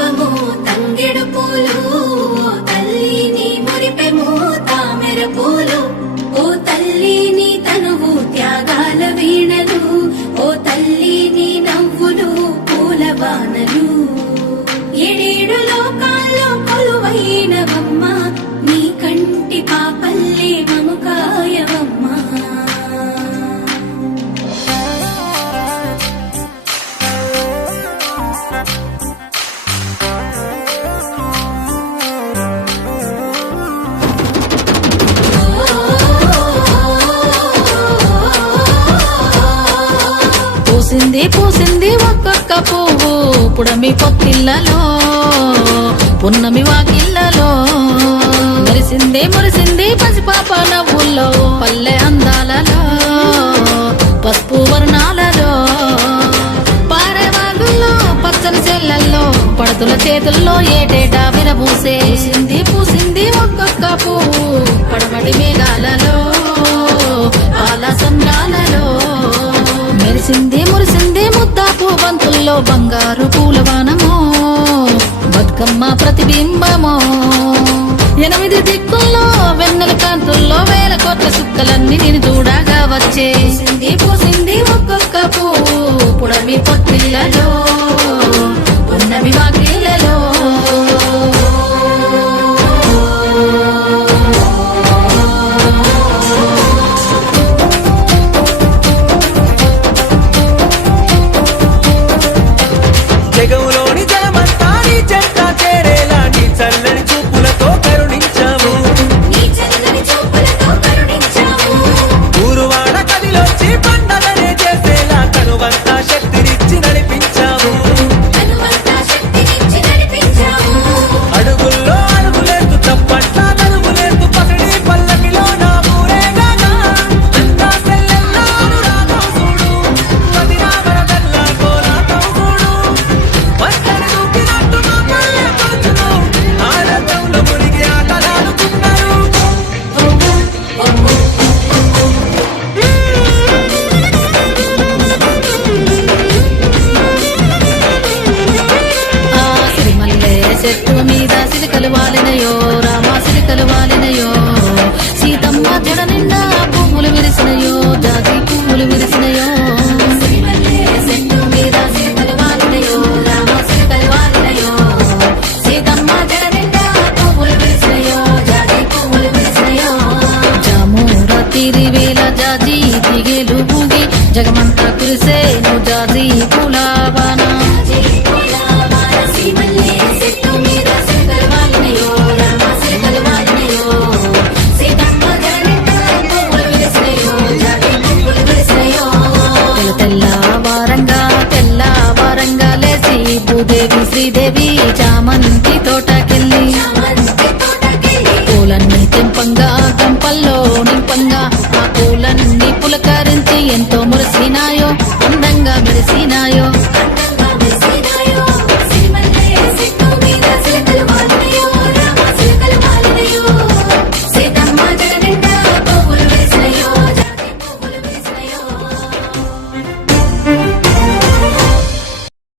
దీపము తంగెడు పూలు తల్లిని మురిపెము తామెర పూలు ఓ తల్లిని తనువు త్యాగాల వీణలు ఓ తల్లిని నవ్వులు పూల బాణలు ఏడేడు లోకాల్లో కొలువైనవమ్మ నీ కంటి పాపల్లే మము కాయవమ్మా పూసింది ఒక్కొక్క పువ్వు పుడమి పొత్తిళ్లలో పున్నమి వాకిళ్లలో మురిసింది పసిపాప నవ్వుల్లో పల్లె అందాలలో పసుపు వర్ణాలలో పారేవాగుల్లో పచ్చని చెల్లల్లో పడతుల చేతుల్లో ఏటేటా విరబూసే పూసింది ఒక్కొక్క పువ్వు పడమటి మేఘాలలో పాల సంద్రాలలో మురిసింది ముద్దాపు బంతుల్లో బంగారు పూలవానమో బతుకమ్మ ప్రతిబింబమో 8 దిక్కుల్లో వెన్నెల కాంతుల్లో వేల కొత్త సుక్కలన్నీ నేను చూడగా వచ్చే పూసింది ఒక్కొక్క పువ్వు పుడమి పొత్తిళ్లలో ఉన్నవి వాకిళ్లలో జగములోని జలమంతా నీ చెంత చేరేలా నీ చల్లని చూపులతో కరుణించాము ఊరువాడ కదిలొచ్చి పండగనే చేసేలా కనువంతా శక్తినిచ్చి నడిపించాము అడుగుల్లో అడుగులేస్తూ చప్పట్ల నడుగులేస్తూ పసిడి పల్లకిలో నా ఊరేగానా అంతా సెల్లెల్లా అనురాగం చూడు పదిరామర తెల్ల కోలాటం చూడు మత్తడి దూకినట్టు మా పల్లె పడుచును ఆనందంలో మునిగి ఆటలాడుతున్నారు ఆ సిరిమల్లె చెట్టు మీద సిలికలు వాలినయో రామా సిలికలు వాలినయో సీతమ్మ జడ నిండా పువ్వులు విరిసినయో జాతి పువ్వులు విరిసినయో చెట్టు మీద సిలికలు వాలినయో రామా సిలికలు వాలినయో సీతమ్మ జడ నిండా పువ్వులు విరిసినయో జాతి పువ్వులు విరిసినయో జామూర తిరివేల జాజి దిగేలు బూగి జగమంతా కురిసే నువ్వు జాజి